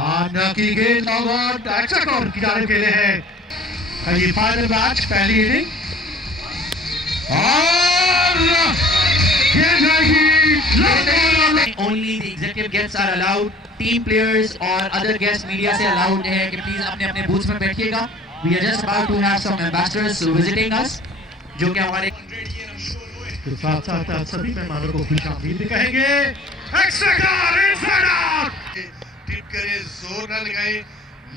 की गेंद लॉन्ग अच्छा कॉल की जाने के लिए है। ये फाइनल मैच पहली inning Only the executive guests are allowed. Team players or other guests media से allowed है कि please अपने अपने booths में बैठिएगा. We are just about to have some ambassadors visiting us, जो कि हमारे साथ साथ सभी मेहमानों को खुशामदीद भी कहेंगे। Extra car inside out. Tip करे, जोर ना लगाए,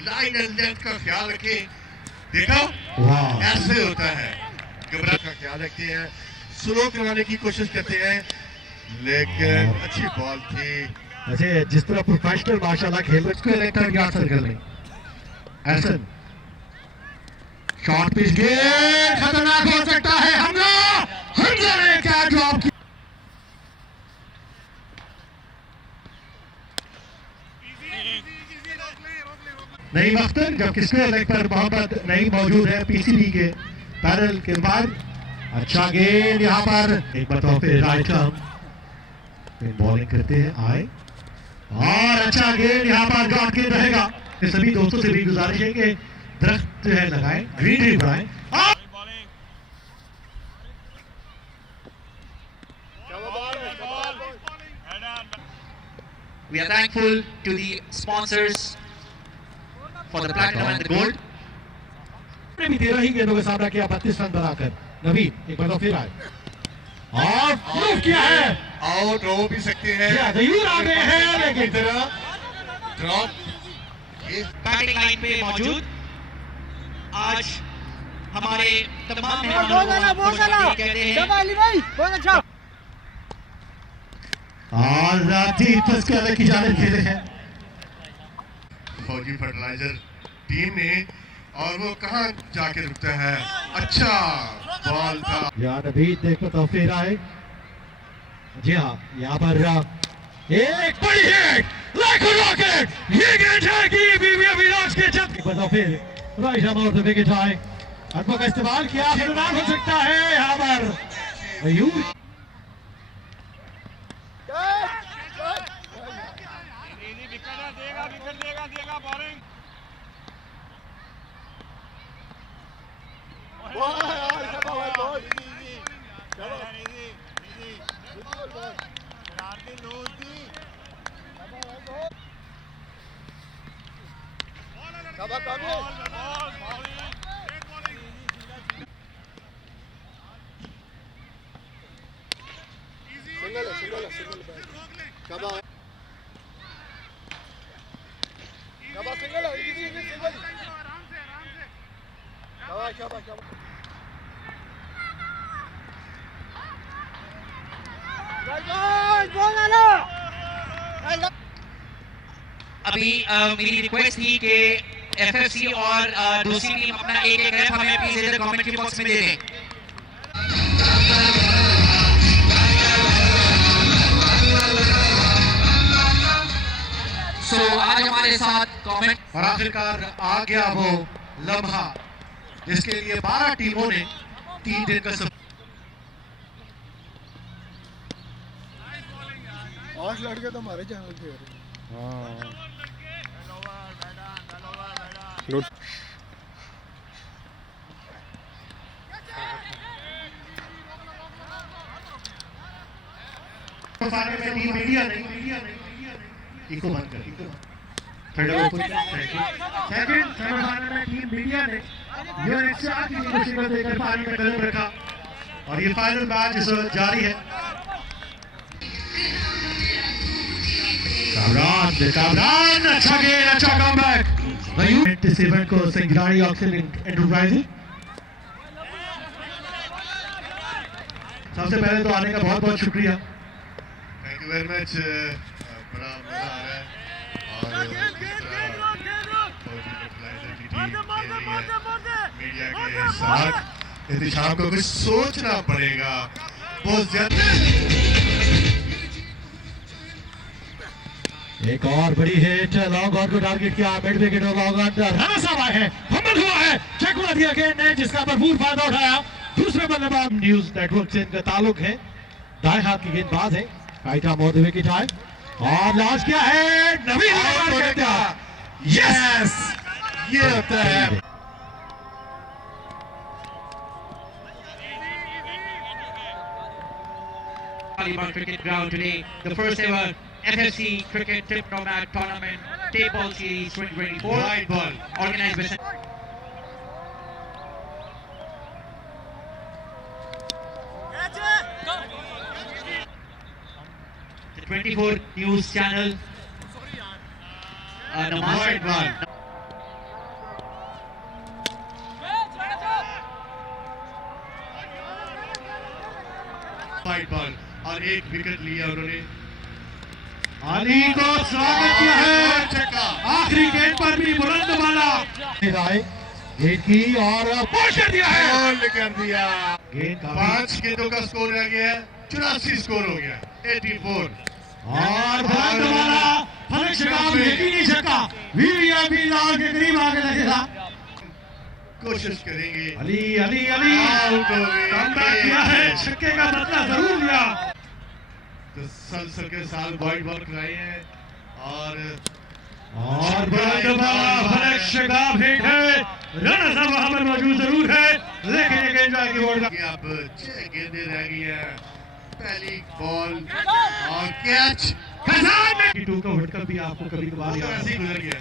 लाइन एंड लेंथ का ख्याल रखें। देखो ऐसे होता है, घबराहट का ख्याल रखते हैं, स्लो करवाने की कोशिश करते हैं, लेकिन अच्छी बॉल थी। ऐसे जिस तरह प्रोफेशनल माशाल्लाह खेल रहे हैं इलेक्ट्रिक यार्ड सर्कल में एसन शॉट पिच गेंद खतरनाक हो सकता है। हमला ने क्या ड्रॉप किया। नईम अख्तर जब किसके लेग पर मोहम्मद नईम मौजूद है पीसीबी के पैनल के बाद अच्छा गेंद यहाँ पर एक बार फिर राइट आर्म बॉलिंग करते हैं आए और अच्छा गेंद यहाँ पर डॉट गेंद रहेगा। सभी दोस्तों से भी गुजारिश है कि दरख्त जो है लगाएं, ग्रीनरी बढ़ाएं। We are thankful to the sponsors for the platinum and the gold. भी 13 ही गेंदों के सामना किया 32 रन बनाकर नवीन एक बार फिर आए और प्रूव किया है आउट हो भी सकते हैं, जरूर आ गए हैं लेकिन तरह ड्रॉप बैटिंग लाइन पे मौजूद आज हमारे तमाम कहते हैं और राठी फर्स्ट के की जाने खेले हैं फौजी फर्टिलाइजर टीम ने, और वो कहां जाके रुकता है। अच्छा बॉल था यार अभी देखो तो फिर आए। जी हाँ यहाँ पर एक बड़ी हिट लाइक रॉकेट, ये गेंद जाएगी बीवी विराज के छत पर फिर राइट आर्म और विकेट आए। अनुभव का इस्तेमाल किया, खतरनाक हो सकता है यहाँ पर मयूर अभी मेरी रिक्वेस्ट थी कि एफएफसी और दूसरी टीम अपना एक एक रैप हमें प्लीज इधर कमेंट्री बॉक्स में दे दें। आज हमारे साथ कमेंट और आखिरकार आ गया वो लम्हा जिसके लिए 12 टीमों ने 3 दिन का आज लड़के तो हमारे चैनल पे टीम मीडिया नहीं इको बंद कर सेकंड सेमीफाइनल में टीम मीडिया ने यूएनएचआर की मुसीबत देकर पानी में कदम रखा और ये फाइनल मैच जारी है। कामरान अच्छा गेंद, अच्छा कमबैक। इस इवेंट को सिंगलारी ऑक्सन एंटरप्राइजेज सबसे पहले तो आने का बहुत बहुत शुक्रिया। Thank you very much. बड़ा मजा आ रहा है और मीडिया के साथ इंतजाम को कुछ सोचना पड़ेगा बहुत ज्यादा। एक और बड़ी हिट लॉन्ग ऑन को टारगेट किया, मिड विकेट और लॉन्ग अंदर है, हमल हुआ है, चेक हुआ दिया गेंद ने जिसका भरपूर फायदा उठाया दूसरे बल्लेबाज। न्यूज नेटवर्क से इनका ताल्लुक है, दाएं हाथ की गेंदबाज है, राइट आर्म और विकेट आए और लास्ट क्या है नवीन यस, ये होता है। Alibaug Cricket Ground today, the first ever FFC Cricket Tip Nomad Tournament Tape Ball Series 2024, Wide ball. organized by the 24 News Channel. Namaz Wide ball. Wide ball और एक विकेट लिया उन्होंने। अली को स्वागत किया है। छक्का। आखिरी गेंद पर भी बुलंद वाला गेंद की और पुश कर दिया है। गोल कर दिया। गेंद का 5 गेंदों का स्कोर रह गया है, 84 स्कोर हो गया, 84। और बुलंद वाला फलक शगाब यकीनी छक्का वीवीआईपी लाल के करीब आके लगेगा। कोशिश करेंगे। अली अली अली आउट हो गए। कमबैक किया है, छक्के का बदला जरूर लिया। तो सल के साल वाइड बॉल कराए हैं और बुलंद वाला फलक शगाब हिट है। रन सब वहां पर मौजूद जरूर है, लेकिन ये गेंद जाएगी ओवर। कि अब 6 गेंदें रह गई है। पहली बॉल और कैच। खजान में 2 का वर्ल्ड कप भी आपको कभी कभार वो तो याद ऐसे ही गुजर गया।